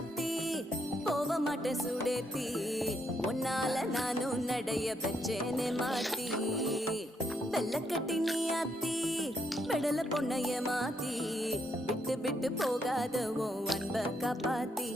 ஆத்தி போக மாட்டேன் சுடேத்தி உன்னால நானும் நடைய பெற்றேனே மாத்தி வெள்ளக்கட்டி நீ ஆத்தி பெடல பொண்ணைய மாத்தி விட்டு விட்டு போகாத உன் அன்ப காப்பாத்தி